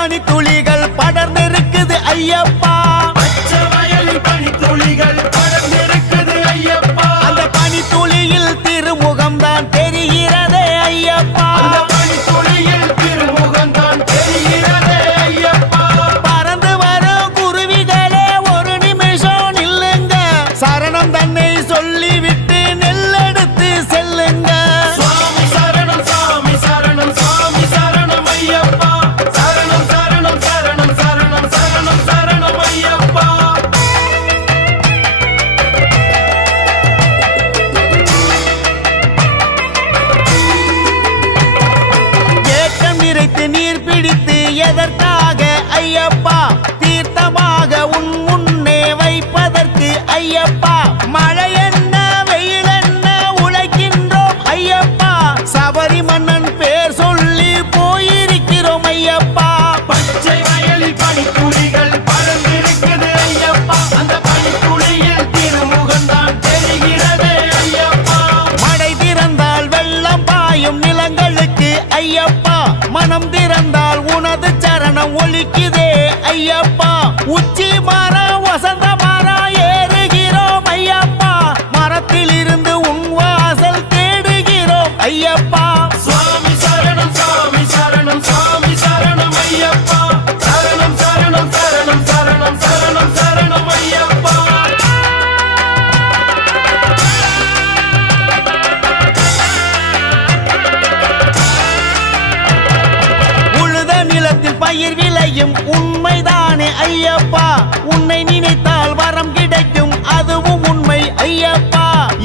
பனித்துளிகள் படர்ந்திருக்குது ஐயப்பா. பச்சை வயலில் பனித்துளிகள் படர்ந்திருக்குது ஐயப்பா. அந்த பனித்துளியில் திருமுகம்தான் தெரிகிறதே ஐயப்பா. அந்த பனித்துளியில் திருமுகம்தான் தெரிகிறதே ஐயப்பா. பறந்து வரும் குருவிகளே ஒரு நிமிஷம் நில்லுங்க. சரணம் தன்னை சொல்லிவிட்டு நெல்லெடுத்து செல்லுங்க. சுவாமி சரணம் சாமி சரணம் சாமி சரணம் ஐயப்பா. சரணம் சரணம் சரணம் சரணம் சரணம் சரணம் ஐயப்பா. ஏக்கம் நிறைத்து நீர் பிடித்து எதற்காக ஐயப்பா? தீர்த்தமாக உன் முன்னே வைப்பதற்கு ஐயப்பா. மழை என்ன வெயில் என்ன உழைக்கின்றோம் ஐயப்பா. சபரி மன்னன் பேர் சொல்லி போயிருக்கிறோம் ஐயப்பா. பச்சை வயலில் பனித்துளிகள் படர்ந்திருக்குது ஐயப்பா. அந்த பனித்துளியில் திருமுகம்தான் தெரிகிறதே ஐயப்பா. மழை திறந்தால் வெள்ளம் பாயும் நிலங்களுக்கு ஐயப்பா. மனம் திறந்தால் உனது சரணம் ஒலிக்குதே ஐயப்பா. உச்சி மரம் வசந்த மரம் ஏறுகிறோம் ஐயப்பா. மரத்தில் இருந்து உன் வாசல் தேடுகிறோம் ஐயப்பா. சுவாமி சரணம் சாமி சரணம் சாமி சரணம் ஐயப்பா. சரணம் சரணம் சரணம் சரணம் சரணம் சரணம் ஐயப்பா. உழுத நிலத்தில் பயிர் விளையும் உண்மைதானே ஐயப்பா. உன்னை நினைத்தால் வரம் கிடைக்கும் அதுவும் உண்மை ஐயப்பா.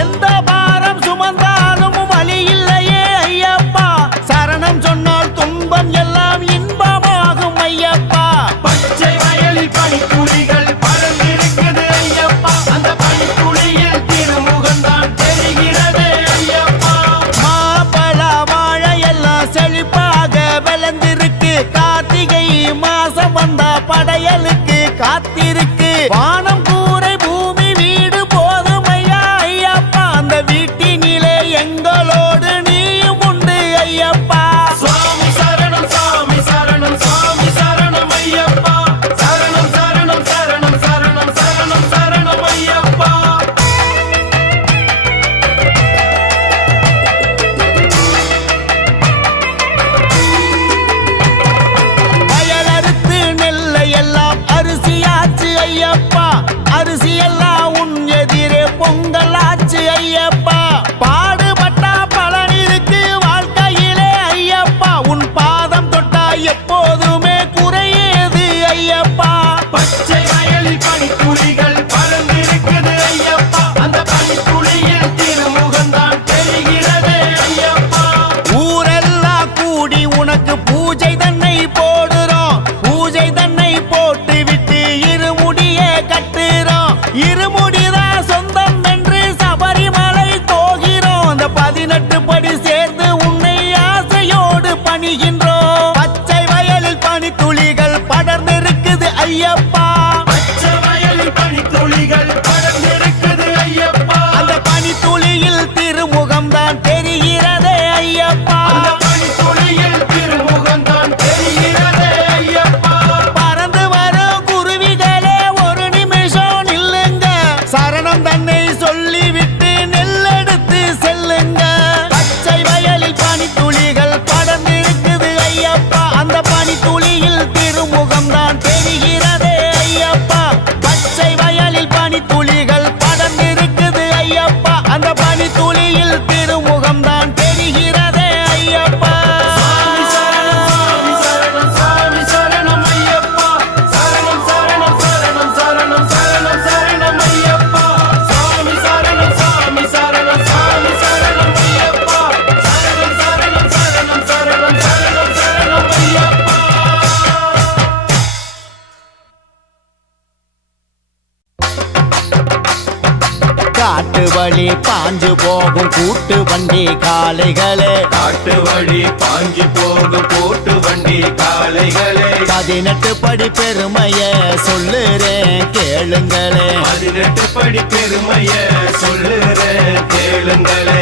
எந்த பாரம் சுமந்தாலும் வலி இல்லையே ஐயப்பா. சரணம் சொன்னால் துன்பம் எல்லாம் இன்பமாகும் ஐயப்பா. பச்சை வயலில் பனித்துளிகள் படர்ந்திருக்குது ஐயப்பா. அந்த பனித்துளியில் திருமுகம்தான் தெரிகிறதே ஐயப்பா. மாப்பழ வாழையெல்லாம் செழிப்பாக விளைந்திருக்கு. கார்த்திகை மாசம் வந்தா படையலுக்கு காத்திருக்கு. வானம் கூரை பூமி வீடு போதும் ஐயா ஐயப்பா. அந்த வீட்டினிலே எங்களோடு நீயும் உண்டு ஐயப்பா. சுவாமி சரணம் சாமி சரணம் சாமி சரணம் ஐயப்பா. சரணம் சரணம் சரணம் சரணம் சரணம் சரணம் ஐயப்பா. வயலறுத்து நெல்லை எல்லாம் அரிசியாச்சு ஐயப்பா. அரிசி எல்லாம் உன் எதிரே பொங்கலாச்சு ஐயப்பா. பாடுபட்டா பலன் இருக்கு வாழ்க்கையிலே ஐயப்பா. உன் பாதம் தொட்டா எப்போதுமே குறையேது ஐயப்பா. பச்சை வயலில் பனித்துளிகள் படர்ந்திருக்குது ஐயப்பா. அந்த பனித்துளியில் திருமுகம்தான் தெரிகிறதே ஐயப்பா. ஊரெல்லாம் கூடி உனக்கு பூஜை தன்னை போடுறோம். பூஜை தன்னை போட்டு விட்டு இருமுடியே கட்டுறோம். இருமுடிதான் சொந்தம் என்று சபரிமலை போகிறோம். அந்த 18 படி சேர்ந்து உன்னை ஆசையோடு பணிகின்றோம். பச்சை வயலில் பனித்துளிகள் படர்ந்திருக்குது ஐயப்பா. பச்சை வயலில் பனித்துளிகள் படர்ந்திருக்குது ஐயப்பா. அந்த பனித்துளியில் திருமுகம்தான் தெரிகிறதே ஐயப்பா. அந்த பனித்துளியில் திருமுகம்தான் தெரிகிறதே ஐயப்பா. பறந்து வரும் குருவிகளே ஒரு நிமிஷம் நில்லுங்க. சரணம் தன்னை சொல்லிவிட்டு நெல்லெடுத்து செல்லுங்க. பச்சை வயலில் பனித்துளிகள் படர்ந்திருக்குது ஐயப்பா. அந்த பனித்துளியில் திருமுகம்தான் தெரிகிறதே ஐயப்பா. பச்சை வயலில் பனித்துளிகள் படர்ந்திருக்குது ஐயப்பா. அந்த பனித்துளியில் திருமுகம்தான் தெரிகிறதே ஐயப்பா. சாமி சரணம் சாமி சரணம் ஐயப்பா. சரணம் சரணம் சரணம் சரணம் சரணம் சரணம் ஐயப்பா. சாமி சரணம் சாமி சரணம் ஐயப்பா. சரணம் சரணம் சரணம் சரணம் சரணம் சரணம் ஐயப்பா. காட்டு வழி பாஞ்சு போகும் கூட்டு வண்டி காளைகளே. காட்டு வழி பாஞ்சு போகும் கூட்டு வண்டி காளைகளே. 18 படி பெருமைய சொல்லுறேன் கேளுங்களே. 18 படி பெருமைய சொல்லுறேன் கேளுங்களே.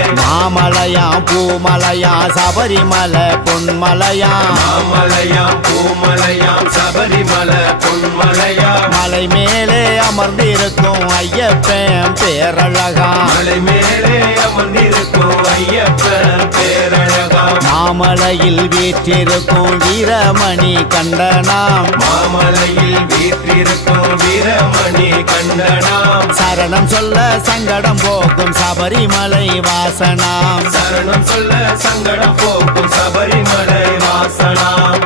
மலையா மலை மேலே அமர்ந்திருக்கும் ஐயப்பன் பேரழகா மலை மேலே அமர்ந்திருக்கும் ஐயப்பன் பேரழகா மாமலையில் வீற்றிருக்கும் வீரமணி கண்டனாம் மாமலையில் வீற்றிருக்கும் வீரமணி கண்டனாம் சரணம் சொல்ல சங்கடம் போக்கும் சபரிமலை வாசனாம் சரணம் சொல்ல சங்கடம் போக்கும் சபரிமலை வாசனாம்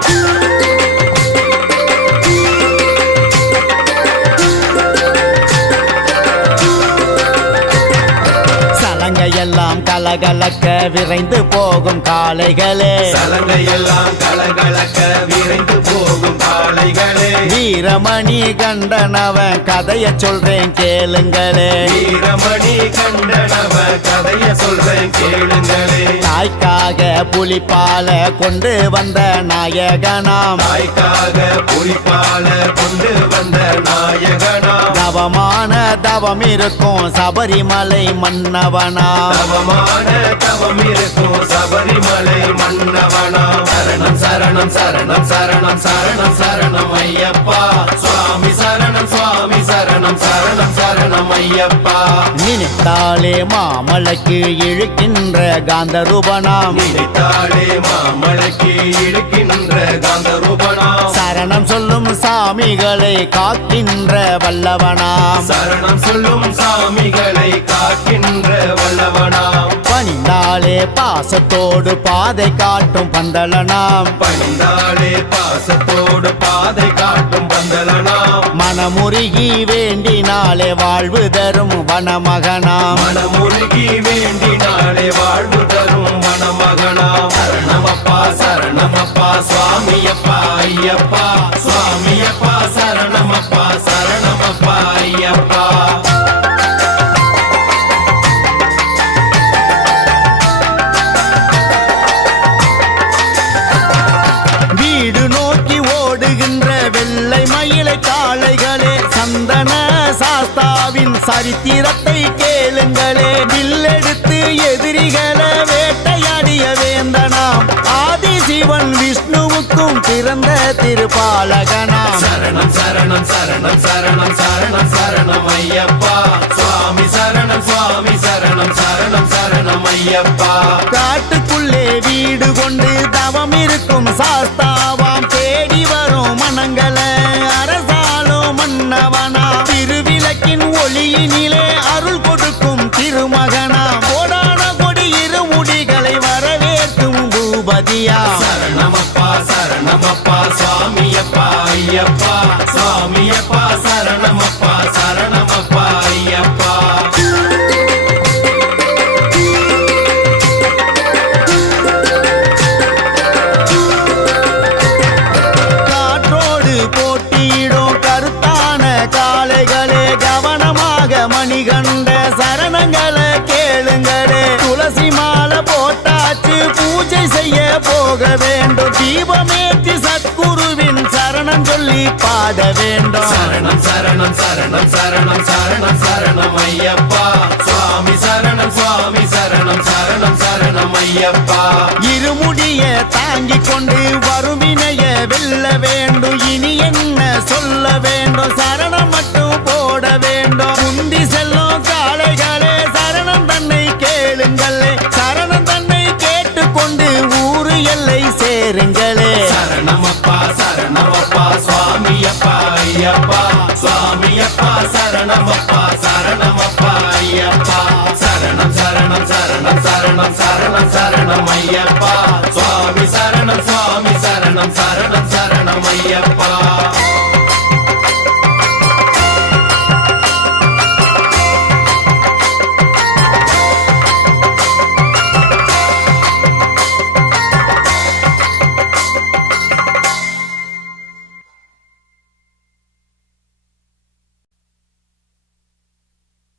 சலங்கையெல்லாம் கலகலக்க விரைந்து போகும் காளைகளே சலங்கையெல்லாம் கலகலக்க விரைந்து போகும் காளைகளே வீரமணி கண்டனவன் கதைய சொல்றேன் கேளுங்களே வீரமணி கண்டனவ கதைய சொல்றேன் கேளுங்களே தாய்க்காக புலிப்பால கொண்டு வந்த நாயகனாம் தாய்க்காக புலிப்பால கொண்டு வந்த நாயகனாம் தவமான தவம் இருக்கும் சபரிமலை மன்னவனாம் தவமான தவம் இருக்கும் சபரிமலை மன்னவனாம் சரணம் சரணம் சரணம் சரணம் சரணம் சரணம் ஐயப்பா சுவாமி சரணம் சுவாமி சரணம் சரணம் சரணம் ஐயப்பா நினைத்தாலே மாமலைக்கு இழுக்கின்ற காந்தரூபனாம் நினைத்தாலே மாமலைக்கு இழுக்கின்ற காந்தரூபனாம் சரணம் சொல்லும் சாமிகளை காக்கின்ற வல்லவனாம் சரணம் சொல்லும் சாமிகளை காக்கின்ற வல்லவனாம் பணிந்தாலே பாசத்தோடு பாதை காட்டும் பந்தலனாம் பணிந்தாலே பாசத்தோடு பாதை காட்டும் பந்தலனாம் மனமுருகி வேண்டினாலே வாழ்வு தரும் வனமகனாம் மனமுருகி வேண்டினாலே வாழ்வு தரும் மணமகனாம் சரணமப்பா சரணமப்பா சுவாமியப்பா ஐயப்பா சுவாமியப்பா சரணமப்பா சரணமப்பா ஐயப்பா வீடு நோக்கி ஓடுகின்ற வெள்ளை மயிலை காளைகளே சந்தன சாஸ்தாவின் சரித்திரத்தை கேளுங்களே வில்லெடுத்து எதிரிகளை வேட்டையாடிய வேந்தனாம் ஆதிசிவன் விஷ்ணுவுக்கும் பிறந்த திருப்பாலகனாம் சரணம் சரணம் சரணம் சரணம் சரணம் சரணம் ஐயப்பா சுவாமி சரணம் சுவாமி சரணம் சரணம் சரணம் ஐயப்பா காட்டுக்குள்ளே வீடு கொண்டு தவம் இருக்கும் சாஸ்தாவாம் தேடி வரும் மனங்களை அரசாலும் மன்னவனா திருவிளக்கின் ஒளியினிலே அருள் கொடுக்கும் திருமகனா கோடான கொடி இருமுடிகளை வரவேற்கும் பூபதியா சரணமப்பா சரணமப்பா சுவாமியப்பா ஐயப்பா சுவாமியப்பா சரணமப்பா சரணமப்பா ஐயப்பா காற்றோடு போட்டியிடும் கருத்தான காளைகளே கவனமாக மணிகண்ட சரணங்களை கேளுங்களே துளசி மாலை போட்டாச்சு பூஜை செய்ய போக வேண்டும் தீபமேற்றி சத்குருவின் சரணம் சொல்லி பாட வேண்டும் சரணம் சரணம் சரணம் சரணம் சரணம் சரணம் ஐயப்பா சுவாமி சரணம் சுவாமி சரணம் சரணம் சரணம் ஐயப்பா இருமுடிய தாங்கிக் கொண்டு வருவினைய வெல்ல வேண்டும் இனி என்ன சொல்ல வேண்டும் சரணம் மட்டும் போட வேண்டும் முந்தி செல்லும் காளைகளே சரணம் தன்னை கேளுங்களே சரணம் தன்னை கேட்டுக்கொண்டு ஊரு எல்லை சேருங்களே சரணமப்பா சரணமப்பா சுவாமியப்பா ஐயப்பா சுவாமியப்பா சரணமப்பா சரணமப்பா ஐயப்பா சரணம் சரணம் சரணம் சரணம் சரணம் சரணம் ஐயப்பா சுவாமி சரணம் சுவாமி சரணம் சரணம் சரணம் ஐயப்பா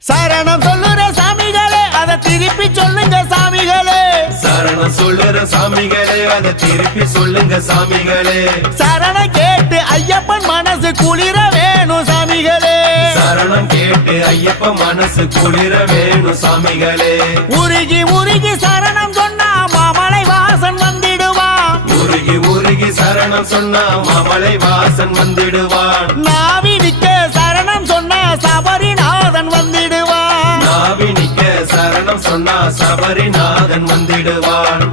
சரணம் சொல்லுற சாமிகளே அதை திருப்பி சொல்லுங்க சாமிகளே சரணம் சொல்லுற சாமிகளே அதை திருப்பி சொல்லுங்க சாமிகளே சரணம் கேட்டு ஐயப்பன் மனசு குளிர வேணும் சாமிகளே சரணம் கேட்டு ஐயப்ப மனசு குளிர வேணும் சாமிகளே உருகி உருகி சரணம் சொன்னா மாமலை வாசன் வந்திடுவான் உருகி உருகி உருகி சரணம் சொன்னா மாமலை வாசன் வந்திடுவான் நாவினிக்க சரணம் சொன்ன சபரிநாதன் வந்திடுவான் நாவினிக்க சரணம் சொன்னா சபரிநாதன் வந்திடுவான்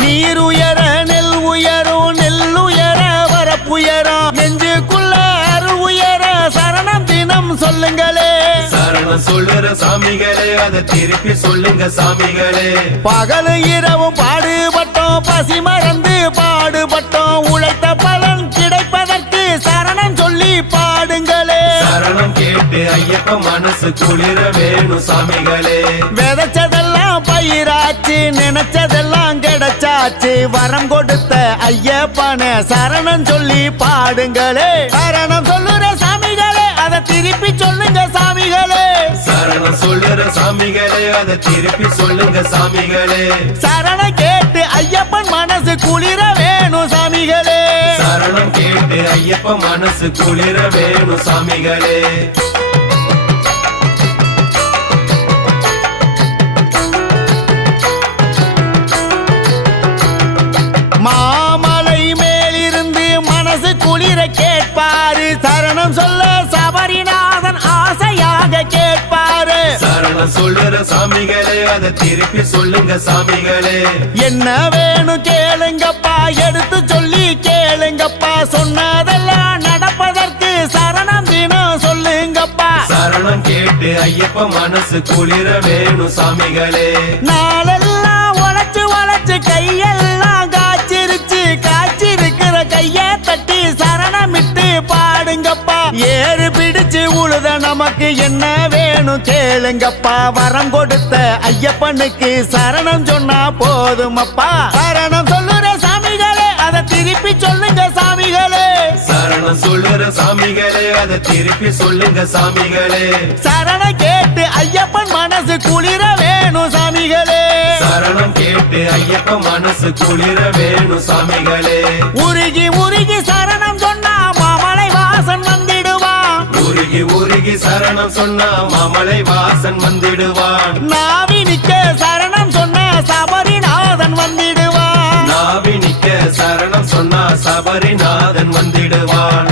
நீர் உயர நெல் உயரும் நெல் உயர வரப்புயரும் நெஞ்சுக்குள்ள அருள் உயர சரணம் தினம் சொல்லுங்களே சரணம் சொல்லுற சாமிகளே அதை திருப்பி சொல்லுங்க சாமிகளே பகல் இரவும் பாடுபட்டோம் பசி மறந்து பாடுபட்டோம் உழைத்த பலன் கிடைப்பதற்கு சரணம் சொல்லி பாடுங்களே சரணம் கேட்டு ஐயப்ப மனசு குளிர வேணும் சாமிகளே விதைச்சதெல்லாம் பயிராச்சு நினைச்சதெல்லாம் கிடைச்சாச்சு வரம் கொடுத்த ஐயப்பன சரணம் சொல்லி பாடுங்களே சரணம் சொல்லுற சாமிகளே அதை திருப்பி சொல்லுங்க சாமிகளே சரணம் சொல்லுற சாமிகளே அதை திருப்பி சொல்லுங்க சாமிகளே சரணம் கேட்டு ஐயப்பன் மனசு குளிர வேணும் சாமிகளே சரணம் கேட்டு ஐயப்ப மனசு குளிர வேணும் சாமிகளே மாமலை மேலிருந்து மனசு குளிர கேட்பாரு சரணம் சொல்ல சபரிநாதன் ஆசையாக கேட்பாரு சரணம் சொல்லுற சாமிகளே அதை திருப்பி சொல்லுங்க சாமிகளே என்ன வேணும் கேளுங்கப்பா எடுத்து சொல்லி கேளுங்கப்பா சொன்னதெல்லாம் நடப்பதற்கு சரணம் தினம் சொல்லுங்கப்பா சரணம் கேட்டு ஐயப்ப மனசு குளிர வேணும் சாமிகளே நாளெல்லாம் உழைச்சு உழைச்சு கையெல்லாம் காய்ச்சிருக்கிற கைய தட்டி சரணமிட்டு பாடுங்கப்பா ஏறு பிடிச்சு உழுத நமக்கு என்ன வேணும் கேளுங்கப்பா வரம் கொடுத்த ஐயப்பனுக்கு சரணம் சொன்னா போதுமப்பா சரணம் சொல்லுற சாமிகளே அதை திருப்பி சொல்லுங்க சாமிகளே சரணம் சொல்லுற சாமிகளே அதை திருப்பி சொல்லுங்க சாமிகளே சரணம் கேட்டு ஐயப்பன் மனசு குளிர வேணும் சாமிகளே சரணம் கேட்டு ஐயப்ப மனசு குளிர வேணும் சாமிகளே உருகி உருகி சரணம் சொன்னா மாமலை வாசன் வந்திடுவான் உருகி உருகி சரணம் சொன்னா மாமலை வாசன் வந்திடுவான் நாவினிக்க சரணம் சொன்ன சபரிநாதன் வந்திடுவான் நாவினிக்க சரணம் சொன்னா சபரிநாதன் வந்திடுவான்